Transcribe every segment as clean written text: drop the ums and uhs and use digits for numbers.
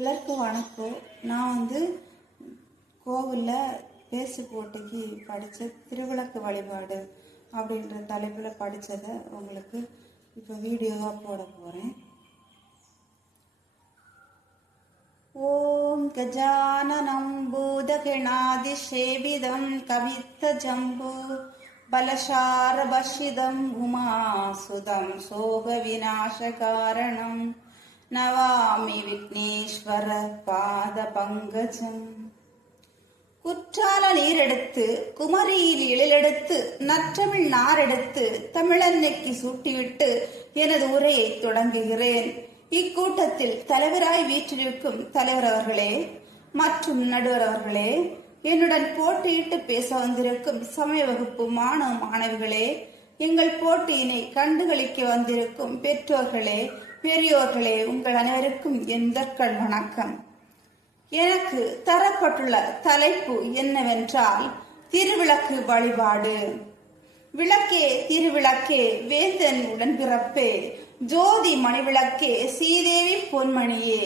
எல்லாருக்கும் வணக்கம். நான் கோவிலில் பேசு போட்டிக்கு படித்த திருவிளக்கு வழிபாடு அப்படின்ற தலைப்பில் படித்ததை உங்களுக்கு இப்போ வீடியோவாக போட போகிறேன். ஓம் கஜானனம் பூதகணாதிசேவிதம் கவித்த ஜம்பு பலசாரபஷிதம் உமாசுதம் சோக விநாசகாரணம் நவாமி விக்னேஸ்வர பாத பங்கஜம். குற்றால நீரெடுத்து குமரியில் எழிலெடுத்து நற்றமிழ் நாரெடுத்து தமிழன்னைக்கு சூட்டிவிட்டு எனது உரையை தொடங்குகிறேன். இக்கூட்டத்தில் தலைவராய் வீற்றிருக்கும் தலைவர் அவர்களே மற்றும் நடுவர் அவர்களே, என்னுடன் போட்டியிட்டு பேச வந்திருக்கும் சமய வகுப்பு மாணவ மாணவிகளே, எங்கள் போட்டியினை கண்டுகளிக்க வந்திருக்கும் பெற்றோர்களே பெரியோர்களே, உங்கள் அனைவருக்கும் எந்தற்கள் வணக்கம். எனக்கு தரப்பட்டுள்ள தலைப்பு என்னவென்றால் திருவிளக்கு வழிபாடு. விளக்கே திருவிளக்கே வேந்தன் உடன்பிறப்பே, ஜோதி மணிவிளக்கே சீதேவி பொன்மணியே,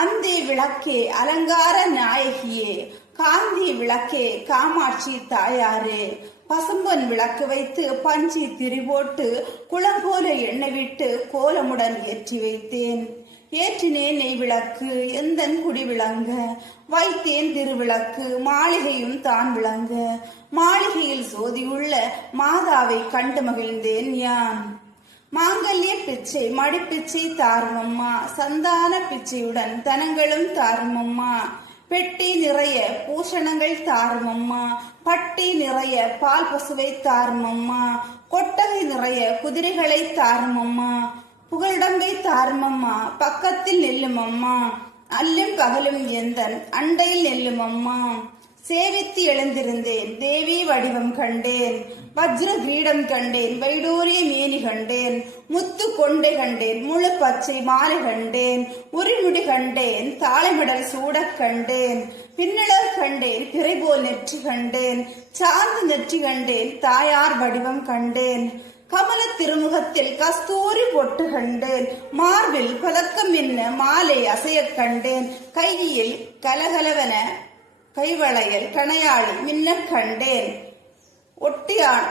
அந்தி விளக்கே அலங்கார நாயகியே, காந்தி விளக்கே காமாட்சி தாயாரே, பசும்பொன் விளக்கு வைத்து பஞ்சி திரிபோட்டு குளம் போல எண்ணெய் விட்டு கோலமுடன் ஏற்றி வைத்தேன். ஏற்றினேன் நெய் விளக்கு எந்தன் குடி விளங்க, வைத்தேன் திருவிளக்கு மாளிகையும் தான் விளங்க, மாளிகையில் சோதியுள்ள மாதாவை கண்டு மகிழ்ந்தேன் யான். மாங்கல்ய பிச்சை மடிப்பிச்சை தாருமம்மா, சந்தான பிச்சையுடன் தனங்களும் தாருமம்மா, பெட்டி நிறைய பூஷணங்கள் தாருமம்மா, பட்டி நிறைய பால் பசுவை தாருமம்மா, கொட்டகை நிறைய குதிரைகளை தாருமம்மா, புகழ்டங்கை தாருமம்மா, பக்கத்தில் நெல்லுமம்மா, அல்லும் பகலும் எந்தன் அண்டையில் நெல்லுமம்மா. சேவித்து எழுந்திருந்தேன் தேவி வடிவம் கண்டேன், வஜ்ர கிரீடம் கண்டேன், வைடூரிய மேனி கண்டேன், முத்து கொண்டை கண்டேன், முழு பச்சை மாலை கண்டேன், உரிமுடி கண்டேன், தாளைமடல் சூடக் கண்டேன், பின்னலர் கண்டேன், பிறைபோல் நெற்றி கண்டேன், சார்ந்த நெற்றி கண்டேன், தாயார் வடிவம் கண்டேன், கமல திருமுகத்தில் கஸ்தூரி பொட்டு கண்டேன், மார்பில் பதக்கம் என்ன மாலை அசைய கண்டேன், கையில் கலகலவன கைவளையல் கணையாளி மின்ன கண்டேன்,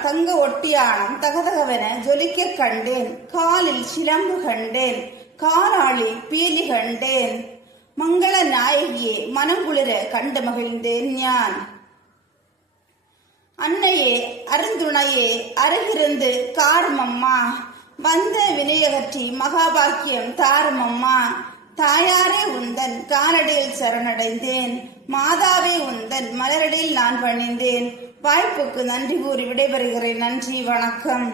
தங்க ஒட்டியானம் தகதகவென ஜொலிக்க கண்டேன், காலில் சிலம்பு கண்டேன், காலாளி பீலி கண்டேன், மங்கள நாயகியே மனம் குளிர கண்டு மகிழ்ந்தேன் ஞான். அன்னையே அருந்துணையே அருகிருந்து காருமம்மா, வந்த வினையகற்றி மகாபாக்கியம் தாருமம்மா, தாயாரே உந்தன் காலடியில் சரணடைந்தேன், மாதாவே உந்தன் மலரடியில் நான் பணிந்தேன். வாய்ப்புக்கு நன்றி கூறி விடைபெறுகிறேன். நன்றி, வணக்கம்.